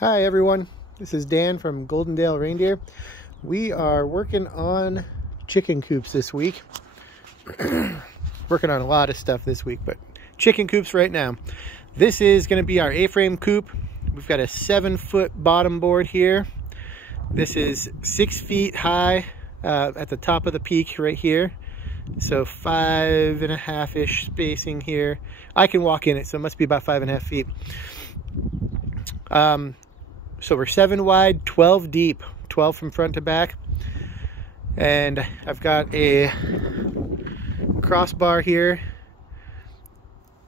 Hi everyone, this is Dan from Goldendale Reindeer. We are working on chicken coops this week. Working on a lot of stuff this week, but chicken coops right now. This is going to be our A-frame coop. We've got a 7-foot bottom board here. This is 6 feet high at the top of the peak right here. So 5.5-ish spacing here. I can walk in it, so it must be about 5.5 feet. So we're 7 wide, 12 deep, 12 from front to back. And I've got a crossbar here.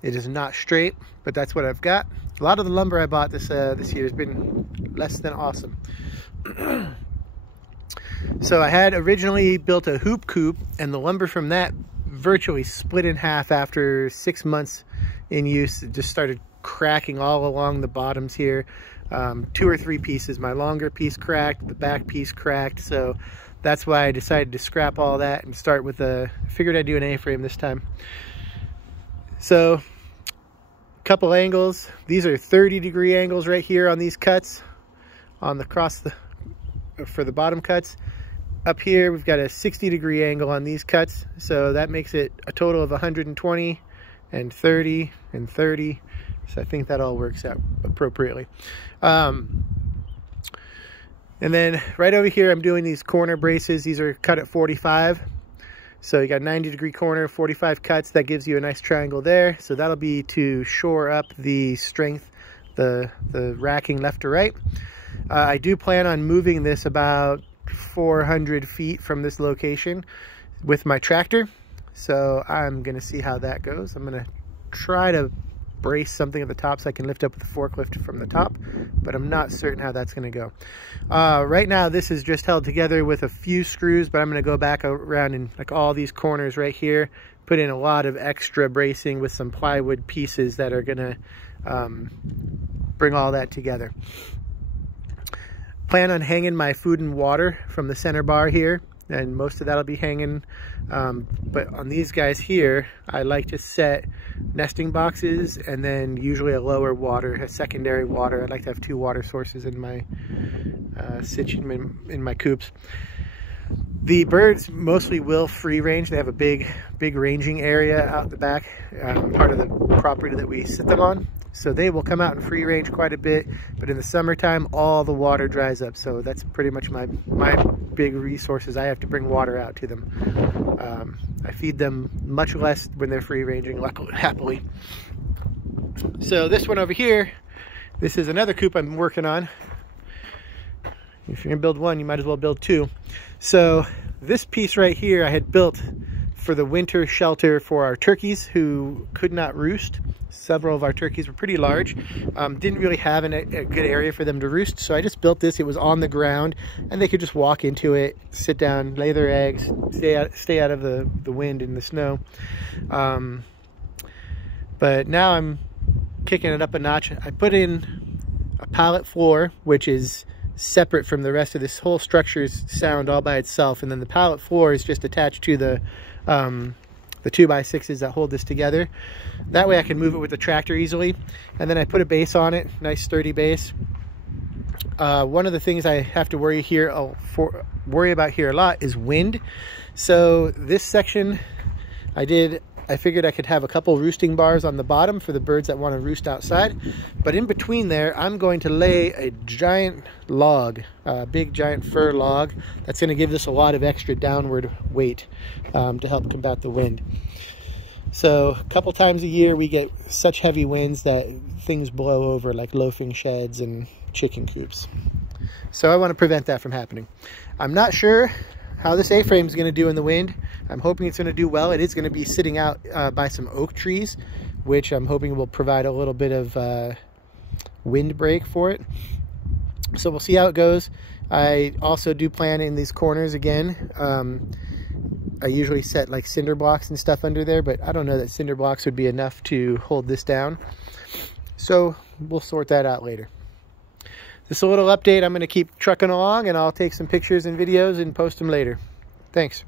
It is not straight, but that's what I've got. A lot of the lumber I bought this year has been less than awesome. So I had originally built a hoop coop, and the lumber from that virtually split in half after 6 months in use. It just started cracking all along the bottoms here. 2 or 3 pieces. My longer piece cracked, the back piece cracked, so that's why I decided to scrap all that and start with figured I'd do an A-frame this time. So, couple angles. These are 30-degree angles right here on these cuts, for the bottom cuts. Up here we've got a 60-degree angle on these cuts, so that makes it a total of 120 and 30 and 30. So I think that all works out appropriately. And then right over here, I'm doing these corner braces. These are cut at 45. So you got 90-degree corner, 45 cuts. That gives you a nice triangle there. So that'll be to shore up the strength, the racking left to right. I do plan on moving this about 400 feet from this location with my tractor. So I'm going to see how that goes. I'm going to try to brace something at the top so I can lift up with the forklift from the top, but I'm not certain how that's going to go. Right now this is just held together with a few screws, but I'm going to go back around and like all these corners right here, put in a lot of extra bracing with some plywood pieces that are going to bring all that together. Plan on hanging my food and water from the center bar here, and most of that'll be hanging, but on these guys here I like to set nesting boxes and then usually a lower water, a secondary water. I'd like to have 2 water sources in my in my coops. The birds mostly will free range. They have a big ranging area out the back, part of the property that we sit them on. So they will come out and free range quite a bit, but in the summertime all the water dries up. So that's pretty much my big resources. I have to bring water out to them. I feed them much less when they're free ranging, happily. So this one over here, this is another coop I'm working on. If you're gonna build one, you might as well build 2. So this piece right here I had built for the winter shelter for our turkeys who could not roost. Several of our turkeys were pretty large, didn't really have a good area for them to roost, so I just built this. It was on the ground and they could just walk into it, sit down, lay their eggs, stay out of the wind and the snow. But now I'm kicking it up a notch. I put in a pallet floor, which is separate from the rest of this. Whole structure is sound all by itself, and then the pallet floor is just attached to the 2x6s that hold this together. That way I can move it with the tractor easily. And then I put a base on it, nice sturdy base. One of the things I have to worry about here a lot is wind. So this section I figured I could have a couple roosting bars on the bottom for the birds that want to roost outside. But in between there, I'm going to lay a giant log, a big giant fir log. That's going to give this a lot of extra downward weight to help combat the wind. So a couple times a year we get such heavy winds that things blow over, like loafing sheds and chicken coops. So I want to prevent that from happening. I'm not sure how this A-frame is going to do in the wind. I'm hoping it's going to do well. It is going to be sitting out by some oak trees, which I'm hoping will provide a little bit of wind break for it. So we'll see how it goes. I also do plan in these corners again. I usually set like cinder blocks and stuff under there, but I don't know that cinder blocks would be enough to hold this down. So we'll sort that out later. This is a little update. I'm going to keep trucking along, and I'll take some pictures and videos and post them later. Thanks.